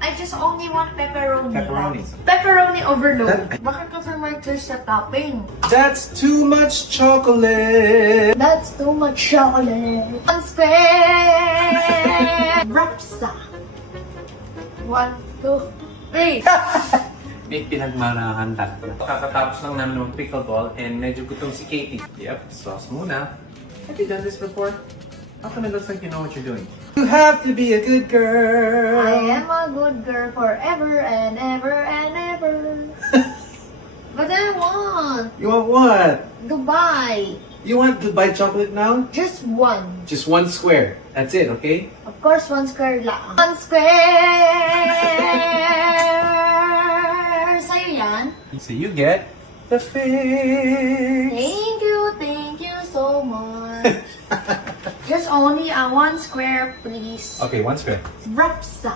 I just only want pepperoni. Pepperoni. Pepperoni overload. Bakit kasi may cheese sa topping? That's too much chocolate. That's too much chocolate. One square. Rapsa. 1, 2, 3. May pinagmanahan tatlo. Kakatapos lang namin ng pickleball and medyo gutom si Katie. Yep, sauce muna. Have you done this before? How come it looks like you know what you're doing? You have to be a good girl. I am a good girl forever and ever and ever. But I want You want what? Dubai. You want Dubai chocolate now? Just one. Just one square. That's it, okay? Of course, one square lang. One square! Sa'yo yan? So you get the fix. Thank you so much. Just only a one square, please. Okay, one square. Rapsa.